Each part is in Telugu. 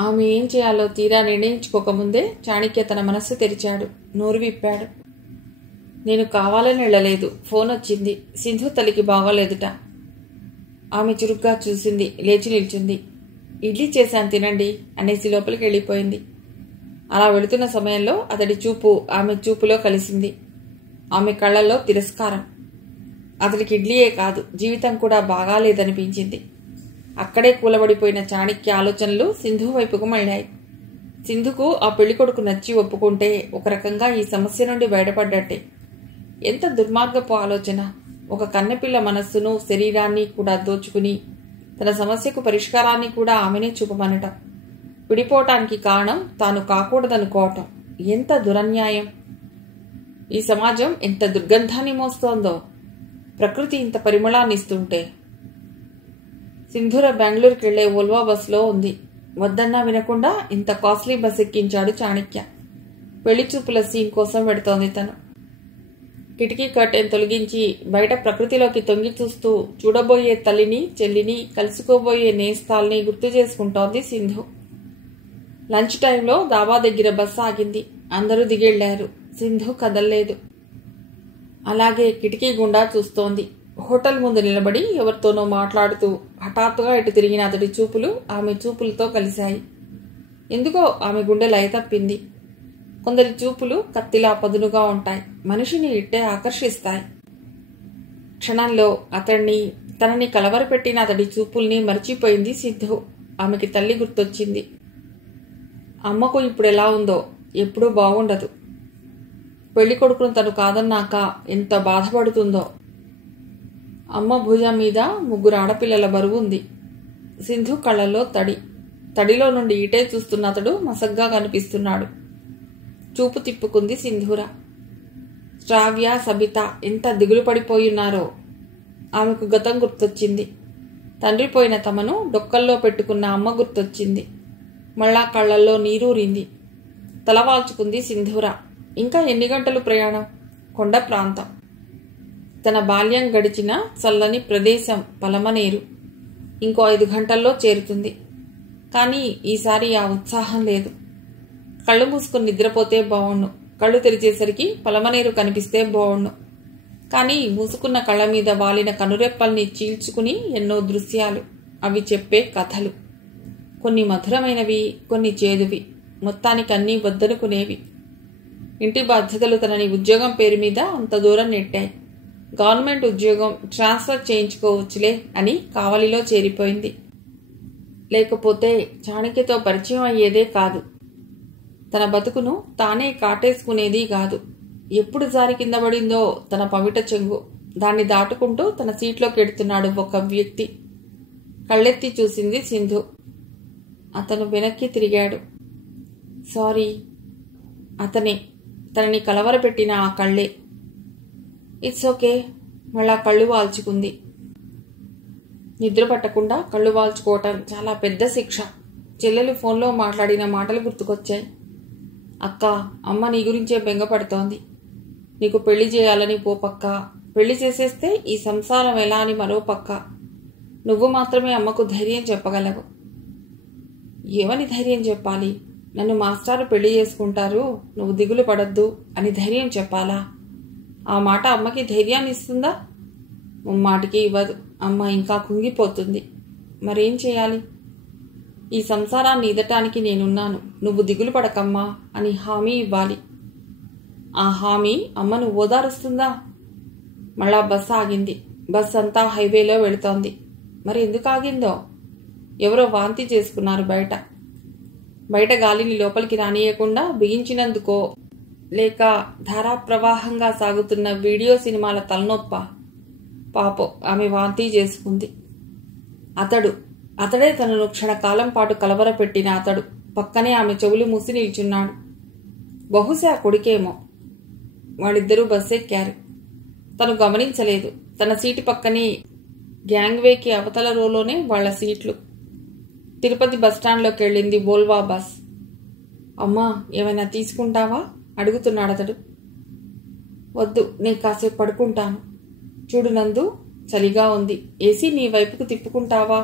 ఆమె ఏం చేయాలో తీరా నిర్ణయించుకోకముందే చాణక్య తన మనస్సు తెరిచాడు, నోరు విప్పాడు. నేను కావాలని వెళ్ళలేదు, ఫోన్ వచ్చింది. సింధు తల్లికి బాగోలేదుట. ఆమె చురుగ్గా చూసింది, లేచి నిల్చుంది. ఇడ్లీ చేశాను తినండి అనేసి లోపలికి వెళ్ళిపోయింది. అలా వెళుతున్న సమయంలో అతడి చూపు ఆమె చూపులో కలిసింది. ఆమె కళ్ళల్లో తిరస్కారం. అతడికి ఇడ్లీయే కాదు, జీవితం కూడా బాగాలేదనిపించింది. అక్కడే కూలబడిపోయిన చాణక్య ఆలోచనలు సింధు వైపుకు మళ్ళాయి. సింధుకు ఆ పెళ్లికొడుకు నచ్చి ఒప్పుకుంటే ఒక రకంగా ఈ సమస్య నుండి బయటపడ్డట్టే. ఎంత దుర్మార్గపు ఆలోచన! ఒక కన్నెపిల్ల మనస్సును, శరీరాన్ని కూడా దోచుకుని తన సమస్యకు పరిష్కారాన్ని కూడా ఆమెనే చూపమనటం. విడిపోవటానికి కారణం తాను కాకూడదనుకోవటం. ఎంత దురన్యాయం! ఈ సమాజం ఎంత దుర్గంధాన్ని మోస్తోందో. ప్రకృతి ఇంత పరిమళాన్ని ఇస్తుంటే. సింధూర బెంగళూరుకి వెళ్లే వోల్వో బస్సులో ఉంది. వద్దన్నా వినకుండా ఇంత కాస్ట్లీ బస్ ఎక్కించాడు చాణక్య. పెళ్లి చూపుల సీన్ కోసం పెడుతోంది తను. కిటికీ కర్టెన్ తొలగించి బయట ప్రకృతిలోకి తొంగి చూస్తూ చూడబోయే తల్లిని, చెల్లిని, కలుసుకోబోయే నేస్తాల్ని గుర్తు చేసుకుంటోంది సింధు. లంచ్ టైంలో దాబా దగ్గర బస్సు ఆగింది. అందరూ దిగెళ్లారు. సింధు కదల్లేదు. అలాగే కిటికీ గుండా చూస్తోంది. హోటల్ ముందు నిలబడి ఎవరితోనో మాట్లాడుతూ హఠాత్తుగా ఇటు తిరిగిన అతడి చూపులు ఆమె చూపులతో కలిశాయి. ఎందుకో ఆమె గుండె లయ తప్పింది. కొందరి చూపులు కత్తిలా పదునుగా ఉంటాయి, మనిషిని ఇట్టే ఆకర్షిస్తాయి. క్షణంలో తనని కలవరపెట్టిన అతడి చూపుల్ని మర్చిపోయింది సింధు. ఆమెకి తల్లి గుర్తొచ్చింది. అమ్మకు ఇప్పుడెలా ఉందో, ఎప్పుడూ బాగుండదు. పెళ్లి కొడుకును తను కాదన్నాక ఎంత బాధపడుతుందో. అమ్మ భుజం మీద 3 ఆడపిల్లల బరువు ఉంది. సింధు కళ్ళల్లో తడిలో నుండి ఇటే చూస్తున్న అతడు మసగ్గా కనిపిస్తున్నాడు. చూపు తిప్పుకుంది సింధూర. శ్రావ్య, సబిత ఎంత దిగులు పడిపోయున్నారో. ఆమెకు గతం గుర్తొచ్చింది. తండ్రి పోయిన తమను డొక్కల్లో పెట్టుకున్న అమ్మ గుర్తొచ్చింది. మళ్ళా కళ్ళల్లో నీరూరింది. తలవాల్చుకుంది సింధూర. ఇంకా ఎన్ని గంటలు ప్రయాణం? కొండ ప్రాంతం. తన బాల్యం గడిచిన చల్లని ప్రదేశం పలమనేరు. ఇంకో 5 గంటల్లో చేరుతుంది. కానీ ఈసారి ఆ ఉత్సాహం లేదు. కళ్ళు మూసుకుని నిద్రపోతే బావుణ్ణు. కళ్ళు తెరిచేసరికి పలమనేరు కనిపిస్తే బావుణ్ణు. కానీ మూసుకున్న కళ్ళ మీద వాలిన కనురెప్పల్ని చీల్చుకుని ఎన్నో దృశ్యాలు. అవి చెప్పే కథలు. కొన్ని మధురమైనవి, కొన్ని చేదువి. మొత్తానికి అన్నీ వద్దనుకునేవి. ఇంటి బాధ్యతలు తనని ఉద్యోగం పేరు మీద అంత దూరం నెట్టాయి. గవర్నమెంట్ ఉద్యోగం ట్రాన్స్ఫర్ చేయించుకోవచ్చులే అని కావలిలో చేరిపోయింది. లేకపోతే చాణక్యతో పరిచయం అయ్యేదే కాదు. తన బతుకును తానే కాటేసుకునేది కాదు. ఎప్పుడు జారి కింద పడిందో తన పవిట చెంగు. దాన్ని దాటుకుంటూ తన సీట్లోకి ఎడుతున్నాడు ఒక వ్యక్తి. కళ్ళెత్తి చూసింది సింధు. అతను వెనక్కి తిరిగాడు. సారీ. అతనే. తనని కలవరపెట్టిన ఆ కళ్ళే. It's okay. మళ్ళా కళ్ళు వాల్చుకుంది. నిద్ర పట్టకుండా కళ్ళు వాల్చుకోవటం చాలా పెద్ద శిక్ష. చెల్లెలు ఫోన్లో మాట్లాడిన మాటలు గుర్తుకొచ్చాయి. అక్క, అమ్మ నీ గురించే బెంగపడుతోంది. నీకు పెళ్లి చేయాలని పో పక్క. పెళ్లి చేసేస్తే ఈ సంసారం ఎలా అని మరో పక్క. నువ్వు మాత్రమే అమ్మకు ధైర్యం చెప్పగలవు. ఏమని ధైర్యం చెప్పాలి? నన్ను మాస్టారు పెళ్లి చేసుకుంటారు, నువ్వు దిగులు పడద్దు అని ధైర్యం చెప్పాలా? ఆ మాట అమ్మకి ధైర్యాన్ని ఇస్తుందా? ముమ్మాటికి ఇవ్వదు. అమ్మ ఇంకా కుంగిపోతుంది. మరేం చేయాలి? ఈ సంసారాన్ని ఈదటానికి నేనున్నాను, నువ్వు దిగులు పడకమ్మా అని హామీ ఇవ్వాలి. ఆ హామీ అమ్మను ఓదారుస్తుందా? మళ్ళా బస్సు ఆగింది. బస్ అంతా హైవేలో వెళుతోంది. మరి ఎందుకు ఆగిందో? ఎవరో వాంతి చేసుకున్నారు బయట గాలిని లోపలికి రానియకుండా బిగించినందుకో, లేక ధారాప్రవాహంగా సాగుతున్న వీడియో సినిమాల తలనొప్ప? పాపం, ఆమె వాంతి చేసుకుంది. అతడే తనను క్షణకాలం పాటు కలవరపెట్టిన అతడు పక్కనే ఆమె చెవులు మూసి నిల్చున్నాడు. బహుశా కొడుకేమో. వాళ్ళిద్దరూ బస్సు ఎక్కారు. తను గమనించలేదు. తన సీటు పక్కనే గ్యాంగ్వేకి అవతల రోలోనే వాళ్ల సీట్లు. తిరుపతి బస్టాండ్లోకి వెళ్ళింది వోల్వా బస్. అమ్మా, ఏమైనా తీసుకుంటావా అడుగుతున్నాడు అతడు. వద్దు, నేను కాసేపు పడుకుంటాను. చూడు నందు, చలిగా ఉంది. ఏసీ నీ వైపుకు తిప్పుకుంటావా?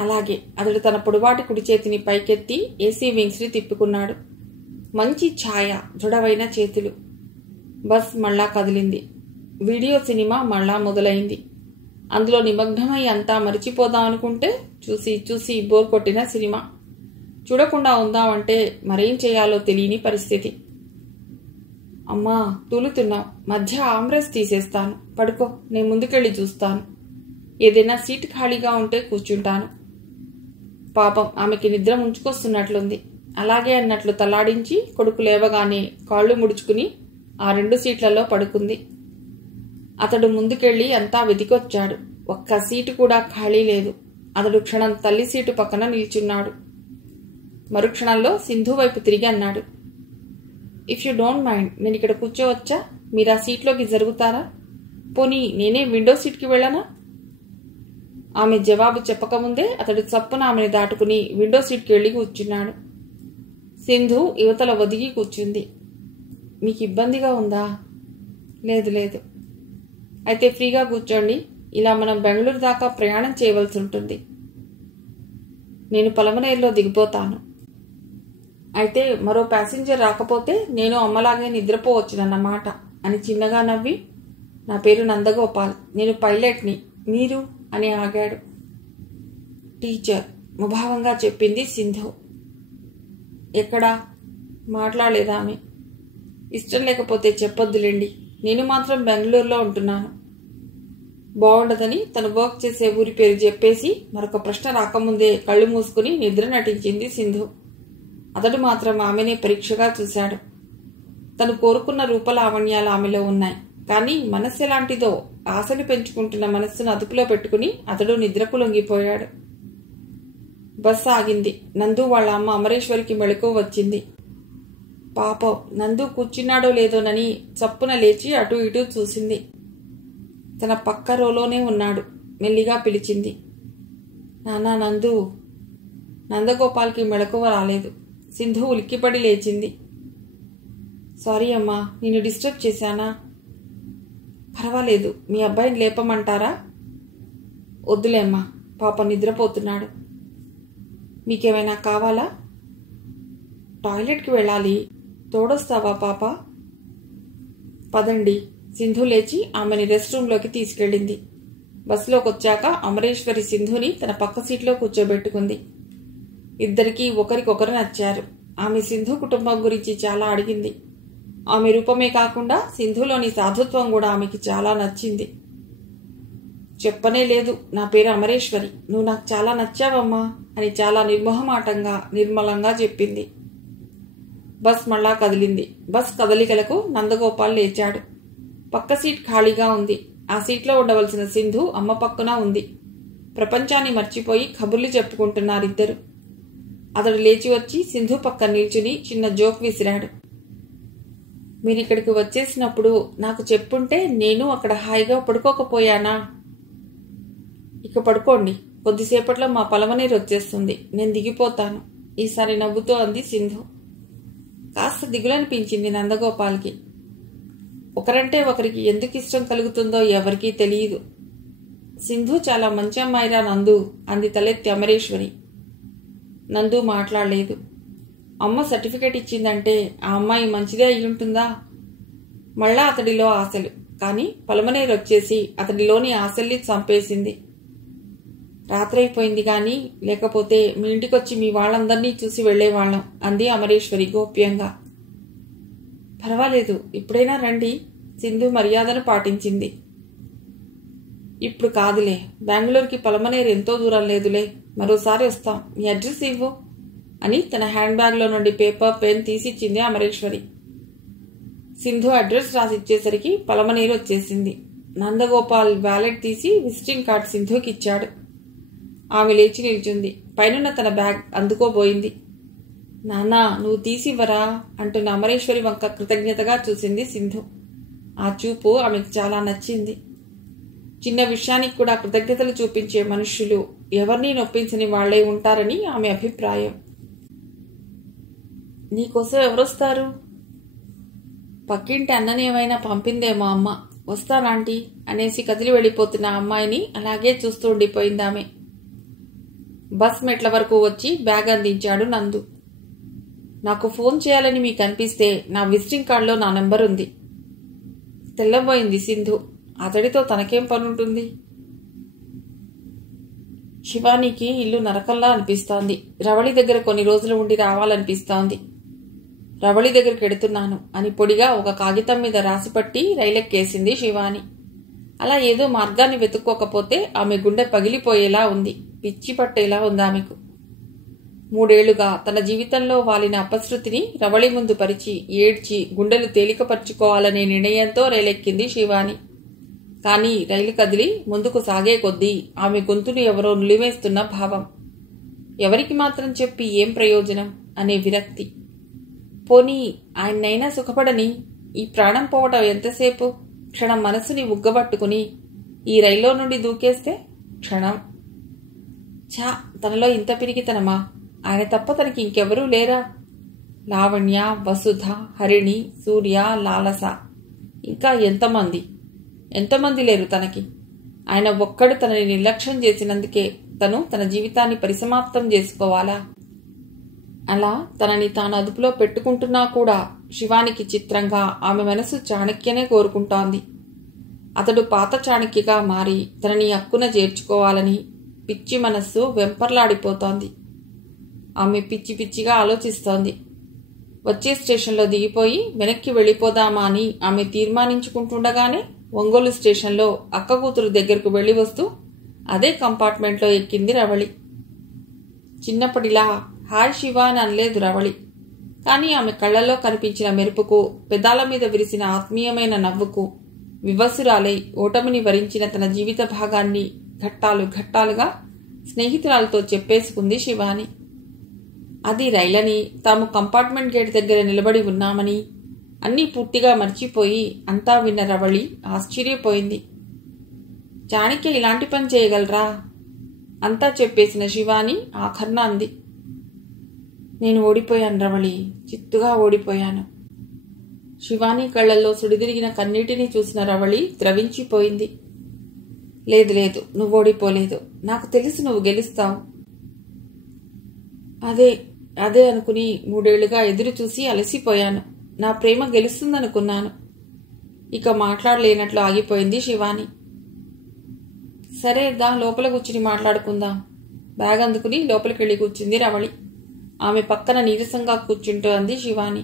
అలాగే అతడు తన పొడువాటి కుడి చేతిని పైకెత్తి ఏసీ వింగ్స్ని తిప్పుకున్నాడు. మంచి ఛాయ, దృఢమైన చేతులు. బస్ మళ్ళా కదిలింది. వీడియో సినిమా మళ్ళా మొదలైంది. అందులో నిమగ్నమై అంతా మరిచిపోదామనుకుంటే చూసి చూసి బోర్ కొట్టిన సినిమా. చూడకుండా ఉందామంటే మరేం చేయాలో తెలియని పరిస్థితి. అమ్మా, తూలుతున్నావు, మధ్య ఆమ్రెస్ తీసేస్తాను, పడుకో, నేను ముందుకెళ్ళి చూస్తాను. ఏదైనా సీట్ ఖాళీగా ఉంటే కూర్చుంటాను. పాపం ఆమెకి నిద్ర ముంచుకొస్తున్నట్లుంది. అలాగే అన్నట్లు తలాడించి కొడుకు లేవగానే కాళ్ళు ముడుచుకుని ఆ 2 సీట్లలో పడుకుంది. అతడు ముందుకెళ్ళి అంతా వెతికొచ్చాడు. ఒక్క సీటు కూడా ఖాళీ లేదు. అతడు క్షణం తల్లి సీటు పక్కన నిల్చున్నాడు. మరుక్షణంలో సింధు వైపు తిరిగి అన్నాడు, ఇఫ్ యూ డోంట్ మైండ్, నేను ఇక్కడ కూర్చోవచ్చా? మీరు ఆ సీట్లోకి జరుగుతారా? పోనీ నేనే విండో సీట్కి వెళ్ళనా? ఆమె జవాబు చెప్పకముందే అతడు చప్పున ఆమెను దాటుకుని విండో సీట్కి వెళ్ళి కూర్చున్నాడు. సింధు యువతల ఒదిగి కూర్చుంది. మీకు ఇబ్బందిగా ఉందా? లేదు లేదు. అయితే ఫ్రీగా కూర్చోండి. ఇలా మనం బెంగళూరు దాకా ప్రయాణం చేయవలసి ఉంటుంది. నేను పలమనేరులో దిగిపోతాను. అయితే మరో ప్యాసింజర్ రాకపోతే నేను అమ్మలాగే నిద్రపోవచ్చునన్నమాట అని చిన్నగా నవ్వి, నా పేరు నందగోపాల్, నేను పైలట్ని, మీరు అని ఆగాడు. టీచర్, ముభావంగా చెప్పింది సింధు. ఎక్కడా? మాట్లాడలేదామె. ఇష్టం లేకపోతే చెప్పొద్దులేండి, నేను మాత్రం బెంగళూరులో ఉంటున్నాను. బాగుండదని తను వర్క్ చేసే ఊరి పేరు చెప్పేసి మరొక ప్రశ్న రాకముందే కళ్ళు మూసుకుని నిద్ర నటించింది సింధు. అతడు మాత్రం ఆమెనే పరీక్షగా చూశాడు. తను కోరుకున్న రూపలావణ్యాలు ఆమెలో ఉన్నాయి. కానీ మనస్సు ఎలాంటిదో ఆశలు పెంచుకుంటున్న మనస్సును అదుపులో పెట్టుకుని అతడు నిద్రకు లొంగిపోయాడు. బస్సు ఆగింది. నందు వాళ్ళ అమ్మ అమరేశ్వరికి మెళకువ వచ్చింది. పాపం, నందు కూర్చున్నాడో లేదోనని చప్పున లేచి అటు ఇటు చూసింది. తన పక్క రోలోనే ఉన్నాడు. మెల్లిగా పిలిచింది, నానా నందు. నందగోపాల్కి మెళకువ రాలేదు. సింధు ఉలిక్కిపడి లేచింది. సారీ అమ్మా, నిన్ను డిస్టర్బ్ చేశానా? పర్వాలేదు, మీ అబ్బాయిని లేపమంటారా? వద్దులేమ్మా, పాప నిద్రపోతున్నాడు. మీకేమైనా కావాలా? టాయిలెట్కి వెళ్ళాలి, తోడొస్తావా పాప? పదండి. సింధు లేచి ఆమెని రెస్ట్ రూమ్లోకి తీసుకెళ్ళింది. బస్సులోకి వచ్చాక అమరేశ్వరి సింధుని తన పక్క సీట్లో కూర్చోబెట్టుకుంది. ఇద్దరికీ ఒకరికొకరు నచ్చారు. ఆమె సింధు కుటుంబం గురించి చాలా అడిగింది. ఆమె రూపమే కాకుండా సింధులోని సాధుత్వం కూడా ఆమెకి చాలా నచ్చింది. చెప్పనే లేదు, నా పేరు అమరేశ్వరి, నువ్వు నాకు చాలా నచ్చావమ్మా అని చాలా నిర్మోహమాటంగా నిర్మలంగా చెప్పింది. బస్ మళ్ళా కదిలింది. బస్ కదలికలకు నందగోపాల్ లేచాడు. పక్క సీట్ ఖాళీగా ఉంది. ఆ సీట్లో ఉండవలసిన సింధు అమ్మ పక్కన ఉంది. ప్రపంచాన్ని మర్చిపోయి కబుర్లు చెప్పుకుంటున్నారిద్దరు. అతడు లేచి వచ్చి సింధు పక్కన నిల్చుని చిన్న జోక్ విసిరాడు. మీరిక్కడికి వచ్చేసినప్పుడు నాకు చెప్పుంటే నేను అక్కడ హాయిగా పడుకోకపోయానా? ఇక పడుకోండి, కొద్దిసేపట్లో మా పలమనేరు వచ్చేస్తుంది, నేను దిగిపోతాను ఈసారి నవ్వుతూ అంది సింధు. కాస్త దిగులనిపించింది నందగోపాల్కి. ఒకరంటే ఒకరికి ఎందుకు ఇష్టం కలుగుతుందో ఎవరికీ తెలియదు. సింధు చాలా మంచి అమ్మాయిరా నందు అంది తలెత్తి అమరేశ్వరి. నందు మాట్లాడలేదు. అమ్మ సర్టిఫికేట్ ఇచ్చిందంటే ఆ అమ్మాయి మంచిదే అయ్యుంటుందా? మళ్ళా అతడిలో ఆశలు. కానీ పలమనేరు వచ్చేసి అతడిలోని ఆశల్ని చంపేసింది. రాత్రైపోయింది గాని లేకపోతే మీ ఇంటికొచ్చి మీ వాళ్ళందరినీ చూసి వెళ్లేవాళ్లం అంది అమరేశ్వరి గోప్యంగా. పర్వాలేదు, ఇప్పుడైనా రండి. సింధు మర్యాదను పాటించింది. ఇప్పుడు కాదులే, బెంగళూరుకి పలమనేరు ఎంతో దూరం లేదులే, మరోసారి వస్తాం, మీ అడ్రస్ ఇవ్వు అని తన హ్యాండ్ బ్యాగ్లో నుండి పేపర్ పెన్ తీసిచ్చింది అమరేశ్వరి. సింధు అడ్రస్ రాసిచ్చేసరికి పలమనేరు వచ్చేసింది. నందగోపాల్ వ్యాలెట్ తీసి విజిటింగ్ కార్డ్ సింధుకి ఇచ్చాడు. ఆమె లేచి నిల్చుంది. పైనున్న తన బ్యాగ్ అందుకోబోయింది. నాన్నా, నువ్వు తీసివ్వరా అంటున్న అమరేశ్వరి వంక కృతజ్ఞతగా చూసింది సింధు. ఆ చూపు ఆమెకు చాలా నచ్చింది. చిన్న విషయానికి కూడా కృతజ్ఞతలు చూపించే మనుష్యులు ఎవరినీ నొప్పించని వాళ్లే ఉంటారని ఆమె అభిప్రాయం. నీకోసం ఎవరొస్తారు? పక్కింటి అన్నని ఏమైనా పంపిందేమో అమ్మ. వస్తానాంటీ అనేసి కదిలి వెళ్ళిపోతున్న అమ్మాయిని అలాగే చూస్తూ ఉండిపోయిందామె. బస్ మెట్ల వరకు వచ్చి బ్యాగ్ అందించాడు నందు. నాకు ఫోన్ చేయాలని మీకు అనిపిస్తే నా విజిటింగ్ కార్డులో నా నెంబర్ ఉంది. తెల్లబోయింది సింధు. అతడితో తనకేం పనుంటుంది? శివానీకి ఇల్లు నరకల్లా అనిపిస్తోంది. రవళి దగ్గర కొన్ని రోజులు ఉండి రావాలనిపిస్తోంది. రవళి దగ్గరికి ఎడుతున్నాను అని పొడిగా ఒక కాగితం మీద రాసిపట్టి రైలెక్కేసింది శివాని. అలా ఏదో మార్గాన్ని వెతుక్కోకపోతే ఆమె గుండె పగిలిపోయేలా ఉంది. పిచ్చి పట్టేలా ఉంది ఆమెకు. 3 ఏళ్లుగా తన జీవితంలో వాలిన అపశృతిని రవళి ముందు పరిచి ఏడ్చి గుండెలు తేలికపరుచుకోవాలనే నిర్ణయంతో రైలెక్కింది శివాని. కానీ రైలు కదిలి ముందుకు సాగే కొద్దీ ఆమె గొంతును ఎవరో నులివేస్తున్న భావం. ఎవరికి మాత్రం చెప్పి ఏం ప్రయోజనం అనే విరక్తి. పోనీ ఆయన్నైనా సుఖపడని, ఈ ప్రాణం పోవటం ఎంతసేపు? క్షణం మనసుని ఉగ్గబట్టుకుని ఈ రైల్లో నుండి దూకేస్తే క్షణం. ఛా, తనలో ఇంత పిరికితనమా? ఆయన తప్ప తనకి ఇంకెవరూ లేరా? లావణ్య, వసుధ, హరిణి, సూర్య, లాలస, ఇంకా ఎంతమంది లేరు తనకి? ఆయన ఒక్కడు తనని నిర్లక్ష్యం చేసినందుకే తను తన జీవితాన్ని పరిసమాప్తం చేసుకోవాలా? అలా తనని తాను అదుపులో పెట్టుకుంటున్నా కూడా శివానికి చిత్రంగా ఆమె మనసు చాణక్యనే కోరుకుంటోంది. అతడు పాత చాణక్యగా మారి తనని హక్కున చేర్చుకోవాలని పిచ్చి మనస్సు వెంపర్లాడిపోతోంది. ఆమె పిచ్చి పిచ్చిగా ఆలోచిస్తోంది. వచ్చే స్టేషన్లో దిగిపోయి వెనక్కి వెళ్ళిపోదామా అని ఆమె తీర్మానించుకుంటుండగానే ఒంగోలు స్టేషన్లో అక్క కూతురు దగ్గరకు వెళ్లి వస్తూ అదే కంపార్ట్మెంట్లో ఎక్కింది రవళి. చిన్నప్పటిలా హాయ్ శివ అని అనలేదు రవళి. కానీ ఆమె కళ్లలో కనిపించిన మెరుపుకు, పెదాల మీద విరిసిన ఆత్మీయమైన నవ్వుకు వివసురాలై ఓటమిని వరించిన తన జీవిత భాగాన్ని ఘట్టాలుగా స్నేహితురాలతో చెప్పేసుకుంది శివాని. అది రైలని, తాము కంపార్ట్మెంట్ గేట్ దగ్గర నిలబడి ఉన్నామని అన్నీ పూర్తిగా మర్చిపోయి అంతా విన్న రవళి ఆశ్చర్యపోయింది. చాణక్య ఇలాంటి పని చేయగలరా? అంతా చెప్పేసిన శివాని ఆఖర్న అంది. నేను ఓడిపోయాను రవళి, చిత్తుగా ఓడిపోయాను. శివాని కళ్లల్లో సుడిదిరిగిన కన్నీటిని చూసిన రవళి ద్రవించిపోయింది. లేదు, నువ్వు ఓడిపోలేదు. నాకు తెలుసు నువ్వు గెలుస్తావు. అదే అనుకుని 3 ఏళ్లుగా ఎదురు చూసి అలసిపోయాను. నా ప్రేమ గెలుస్తుందనుకున్నాను. ఇక మాట్లాడలేనట్లు ఆగిపోయింది శివాని. సరే దా, లోపల కూర్చుని మాట్లాడుకుందాం. బ్యాగ్ అందుకుని లోపలికెళ్ళి కూర్చుంది రవళి. ఆమె పక్కన నీరసంగా కూర్చుంటూ అంది శివాని.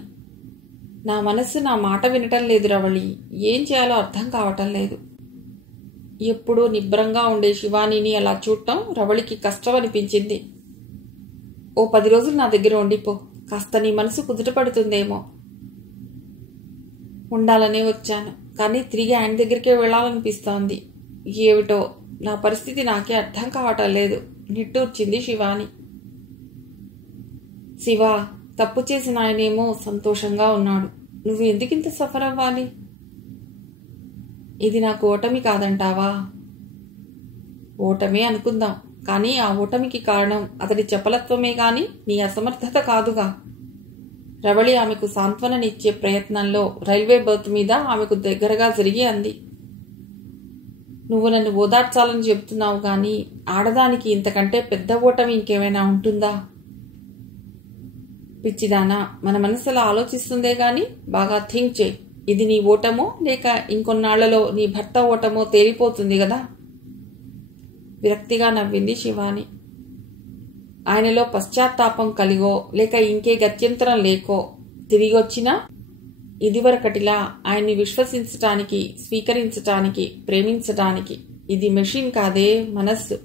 నా మనస్సు నా మాట వినటం లేదు రవళి. ఏం చేయాలో అర్థం కావటం లేదు. ఎప్పుడూ నిబ్బరంగా ఉండే శివానీని అలా చూడటం రవళికి కష్టం అనిపించింది. ఓ 10 రోజులు నా దగ్గర ఉండిపో, కాస్త నీ మనసు కుదుటపడుతుందేమో. ఉండాలనే వచ్చాను, కానీ తిరిగి ఆయన దగ్గరికే వెళ్లాలనిపిస్తోంది. ఏమిటో నా పరిస్థితి నాకే అర్థం కావటం లేదు, నిట్టూర్చింది శివాని. శివ, తప్పు చేసిన ఆయనేమో సంతోషంగా ఉన్నాడు. నువ్వు ఎందుకింత సఫర్ అవ్వాలి? ఇది నాకు ఓటమి కాదంటావా? ఓటమే అనుకుందాం, కానీ ఆ ఓటమికి కారణం అతడి చపలత్వమే గాని నీ అసమర్థత కాదుగా. రవళి ఆమెకు సాంత్వననిచ్చే ప్రయత్నంలో రైల్వే బర్త్ మీద ఆమెకు దగ్గరగా జరిగి అంది. నువ్వు నన్ను ఓదార్చాలని చెబుతున్నావు గాని ఆడదానికి ఇంతకంటే పెద్ద ఓటమి ఇంకేమైనా ఉంటుందా? పిచ్చిదానా, మన మనసులో ఆలోచిస్తుందే గాని బాగా థింక్ చేయి. ఇది నీ ఓటమో లేక ఇంకొన్నాళ్లలో నీ భర్త ఓటమో తేలిపోతుంది కదా. విరక్తిగా నవ్వింది శివాని. ఆయనలో పశ్చాత్తాపం కలిగో లేక ఇంకే గత్యంతరం లేకో తిరిగొచ్చినా ఇదివరకటిలా ఆయన్ని విశ్వసించటానికి, స్వీకరించటానికి, ప్రేమించటానికి ఇది మెషిన్ కాదే, మనస్సు.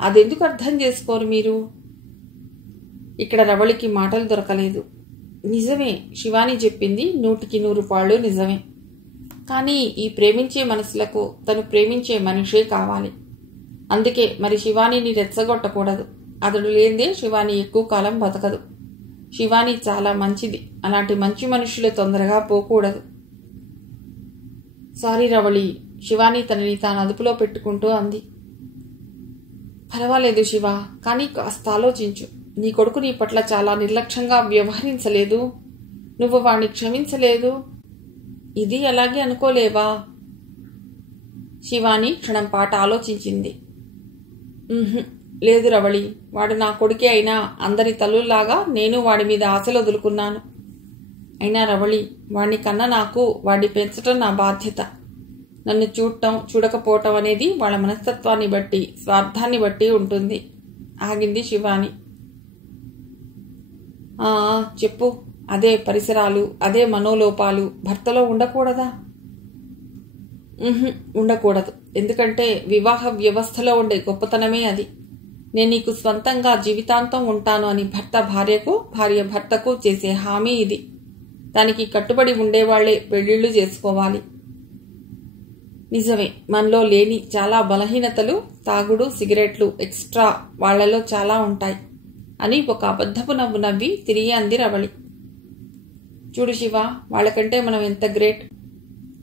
అదెందుకు అర్థం చేసుకోరు మీరు? ఇక్కడ రవళికి మాటలు దొరకలేదు. నిజమే, శివాని చెప్పింది 100కి 100 పాళ్ళు నిజమే. కానీ ఈ ప్రేమించే మనసులకు తను ప్రేమించే మనిషే కావాలి. అందుకే మరి శివానీని రెచ్చగొట్టకూడదు. అతడు లేదే శివాని ఎక్కువ కాలం బతకదు. శివాని చాలా మంచిది. అలాంటి మంచి మనుషులు తొందరగా పోకూడదు. సారీ రవళి, శివాని తనని తాను అదుపులో పెట్టుకుంటూ అంది. పర్వాలేదు శివ, కానీ కాస్త ఆలోచించు. నీ కొడుకు నీ పట్ల చాలా నిర్లక్ష్యంగా వ్యవహరించలేదు. నువ్వు వాణ్ణి క్షమించలేదు. ఇది అలాగే అనుకోలేవా? శివాని క్షణం పాటు ఆలోచించింది. లేదు రవళి, వాడు నా కొడుకే అయినా అందరి తల్లుల్లాగా నేను వాడి మీద ఆశలు వదులుకున్నాను. అయినా రవళి, వాడిని కన్నా నాకు వాడిని పెంచటం నా బాధ్యత. నన్ను చూడటం చూడకపోవటం అనేది వాళ్ళ మనస్తత్వాన్ని బట్టి, స్వార్థాన్ని బట్టి ఉంటుంది. ఆగింది శివాని. చెప్పు. అదే పరిసరాలు, అదే మనోలోపాలు భర్తలో ఉండకూడదా? ఉండకూడదు. ఎందుకంటే వివాహ వ్యవస్థలో ఉండే గొప్పతనమే అది. నేను నీకు స్వంతంగా జీవితాంతం ఉంటాను అని భర్త భార్యకు, భార్య భర్తకు చేసే హామీ ఇది. దానికి కట్టుబడి ఉండేవాళ్లే పెళ్లిళ్లు చేసుకోవాలి. నిజమే, మనలో లేని చాలా బలహీనతలు, తాగుడు, సిగరెట్లు ఎక్స్ట్రా వాళ్లలో చాలా ఉంటాయి అని ఒక అబద్ధపు నవ్వు నవ్వి తిరిగి అంది రవళి. చూడు శివ, వాళ్ళకంటే మనం ఎంత గ్రేట్.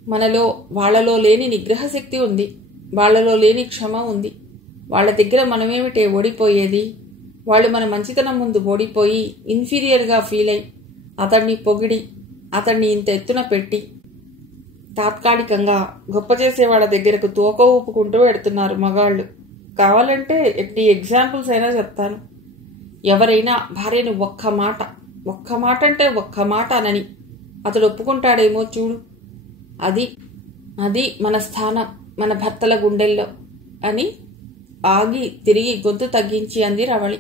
మనలో వాళ్లలో లేని నిగ్రహ శక్తి ఉంది, వాళ్లలో లేని క్షమ ఉంది. వాళ్ల దగ్గర మనమేమిటే ఓడిపోయేది? వాళ్ళు మన మంచితనం ముందు ఓడిపోయి ఇన్ఫీరియర్గా ఫీల్ అయి అతన్ని పొగిడి అతన్ని ఇంత ఎత్తున పెట్టి తాత్కాలికంగా గొప్ప చేసే వాళ్ళ దగ్గరకు తోక ఊపుకుంటూ పెడుతున్నారు మగాళ్ళు. కావాలంటే ఎట్టి ఎగ్జాంపుల్స్ అయినా చెప్తాను. ఎవరైనా భార్యను ఒక్క మాట అంటే ఒక్క మాట అనని అతడు ఒప్పుకుంటాడేమో చూడు. అది మన స్థానం మన భర్తల గుండెల్లో అని ఆగి తిరిగి గొంతు తగ్గించి అంది రవళి.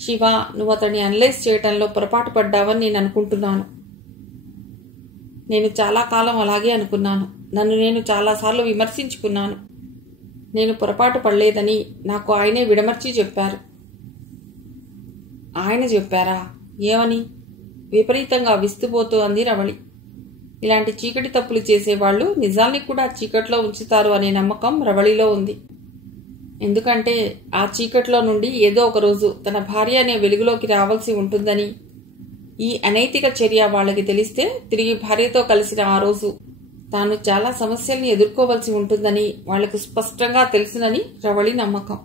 శివ, నువ్వు అతన్ని అనలైజ్ చేయటంలో పొరపాటు పడ్డావని నేను అనుకుంటున్నాను. నేను చాలా కాలం అలాగే అనుకున్నాను. నన్ను నేను చాలాసార్లు విమర్శించుకున్నాను. నేను పొరపాటు పడలేదని నాకు ఆయనే విడమర్చి చెప్పారు. ఆయన చెప్పారా? ఏమని? విపరీతంగా విస్తుపోతూ అంది రవళి. ఇలాంటి చీకటి తప్పులు చేసేవాళ్లు నిజాల్ని కూడా చీకట్లో ఉంచుతారు అనే నమ్మకం రవళిలో ఉంది. ఎందుకంటే ఆ చీకట్లో నుండి ఏదో ఒక రోజు తన భార్య అనే వెలుగులోకి రావాల్సి ఉంటుందని, ఈ అనైతిక చర్య వాళ్ళకి తెలిస్తే తిరిగి భార్యతో కలిసిన ఆ రోజు తాను చాలా సమస్యల్ని ఎదుర్కోవలసి ఉంటుందని వాళ్లకు స్పష్టంగా తెలుసునని రవళి నమ్మకం.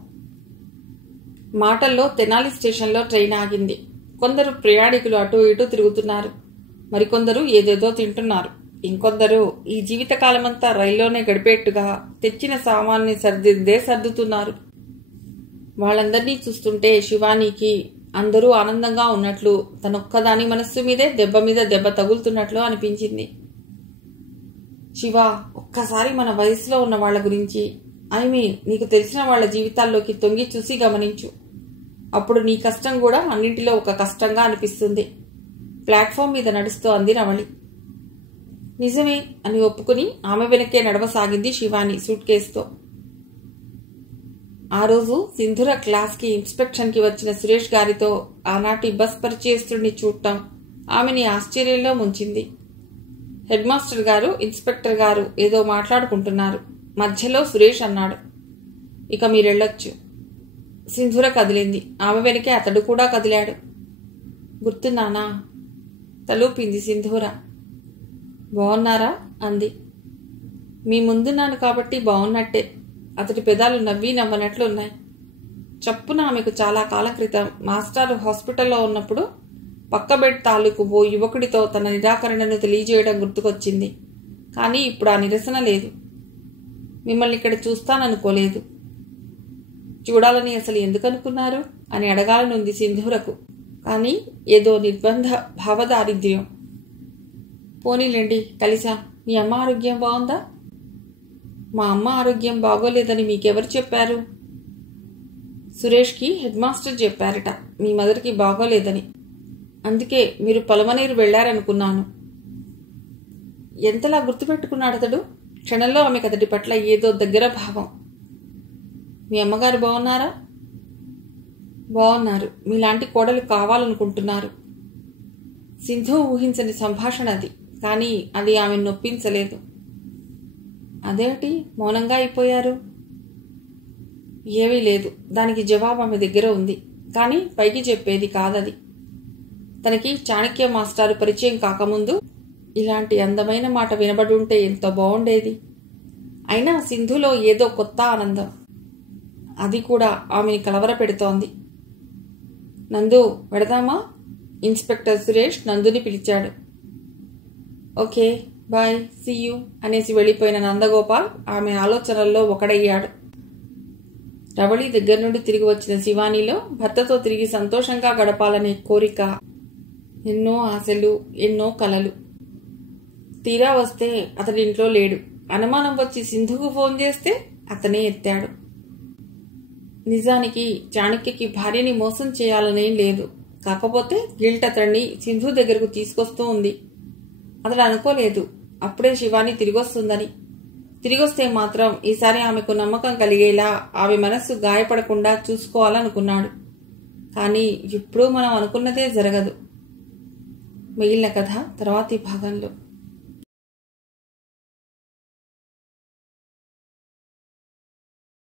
మాటల్లో తెనాలి స్టేషన్లో ట్రైన్ ఆగింది. కొందరు ప్రయాణికులు అటూ ఇటూ తిరుగుతున్నారు. మరికొందరు ఏదేదో తింటున్నారు. ఇంకొందరు ఈ జీవితకాలమంతా రైల్లోనే గడిపేట్టుగా తెచ్చిన సామాన్ని సర్దుతున్నారు. వాళ్ళందరినీ చూస్తుంటే శివానీకి అందరూ ఆనందంగా ఉన్నట్లు, తనొక్కదాని మనస్సు మీదే దెబ్బ మీద దెబ్బ తగులుతున్నట్లు అనిపించింది. శివ, ఒక్కసారి మన వయసులో ఉన్న వాళ్ల గురించి, నీకు తెలిసిన వాళ్ల జీవితాల్లోకి తొంగి చూసి గమనించు. అప్పుడు నీ కష్టం కూడా అన్నింటిలో ఒక కష్టంగా అనిపిస్తుంది. ప్లాట్ఫామ్ మీద నడుస్తూ అంది రవళి. నిజమే అని ఒప్పుకుని ఆమె వెనకే నడవసాగింది శివాని సూట్ కేసుతో. ఆ రోజు సింధుర క్లాస్కి ఇన్స్పెక్షన్కి వచ్చిన సురేష్ గారితో ఆనాటి బస్ పరిచయస్తుడిని చూడటం ఆమెని ఆశ్చర్యంలో ముంచింది. హెడ్ మాస్టర్ గారు, ఇన్స్పెక్టర్ గారు ఏదో మాట్లాడుకుంటున్నారు. మధ్యలో సురేష్ అన్నాడు, ఇక మీరెళ్ళొచ్చు. సింధుర కదిలింది. ఆమె వెనకే అతడు కూడా కదిలాడు. గుర్తున్నానా? తలూపింది సింధూర. బాగున్నారా అంది. మీ ముందున్నాను కాబట్టి బాగున్నట్టే. అతడి పెదాలు నవ్వి నవ్వనట్లున్నాయి. చప్పున ఆమెకు చాలా కాలం క్రితం మాస్టారు హాస్పిటల్లో ఉన్నప్పుడు పక్క బెడ్ తాలూకు ఓ యువకుడితో తన నిరాకరణను తెలియజేయడం గుర్తుకొచ్చింది. కానీ ఇప్పుడు ఆ నిరసన లేదు. మిమ్మల్ని ఇక్కడ చూస్తాననుకోలేదు. చూడాలని అసలు ఎందుకనుకున్నారు అని అడగాలనుంది సింధూరకు. కానీ ఏదో నిర్బంధ భావదారిద్ర్యం. పోనీలేండి, కలిసా. మీ అమ్మ ఆరోగ్యం బాగుందా? మా అమ్మ ఆరోగ్యం బాగోలేదని మీకెవరు చెప్పారు? సురేష్కి హెడ్ మాస్టర్ చెప్పారట మీ మదర్కి బాగోలేదని. అందుకే మీరు పొలమనేరు వెళ్లారనుకున్నాను. ఎంతలా గుర్తుపెట్టుకున్నాడు అతడు. క్షణంలో ఆమెకు అతడి పట్ల ఏదో దగ్గర భావం. మీ అమ్మగారు బాగున్నారా? బాగున్నారు. మీలాంటి కోడలు కావాలనుకుంటున్నారు. సింధు ఊహించని సంభాషణ అది. కానీ అది ఆమెను నొప్పించలేదు. అదేమిటి మౌనంగా అయిపోయారు? ఏమీ లేదు. దానికి జవాబు ఆమె దగ్గర ఉంది. కానీ పైకి చెప్పేది కాదది. తనకి చాణక్య మాస్టారు పరిచయం కాకముందు ఇలాంటి అందమైన మాట వినబడుంటే ఎంతో బాగుండేది. అయినా సింధులో ఏదో కొత్త ఆనందం. అది కూడా ఆమెని కలవరపెడుతోంది. నందు, వెడదామా? ఇన్స్పెక్టర్ సురేష్ నందుని పిలిచాడు. ఓకే, బాయ్, సీ యూ అనేసి వెళ్ళిపోయిన నందగోపాల్ ఆమె ఆలోచనల్లో ఒకడయ్యాడు. రవళి దగ్గర నుండి తిరిగి వచ్చిన శివానీలో భర్తతో తిరిగి సంతోషంగా గడపాలనే కోరిక, ఎన్నో ఆశలు, ఎన్నో కలలు. తీరా వస్తే అతడి ఇంట్లో లేడు. అనుమానం వచ్చి సింధుకు ఫోన్ చేస్తే అతనే ఎత్తాడు. నిజానికి చాణక్యకి భార్యని మోసం చేయాలనేం లేదు. కాకపోతే గిల్ట్ అతడిని సింధు దగ్గరకు తీసుకొస్తూ ఉంది. అతడు అనుకోలేదు అప్పుడే శివాని తిరిగొస్తుందని. తిరిగొస్తే మాత్రం ఈసారి ఆమెకు నమ్మకం కలిగేలా ఆమె మనస్సు గాయపడకుండా చూసుకోవాలనుకున్నాడు. కానీ ఇప్పుడు మనం అనుకున్నదే జరగదు. మిగిలిన కథ తర్వాతి భాగంలో.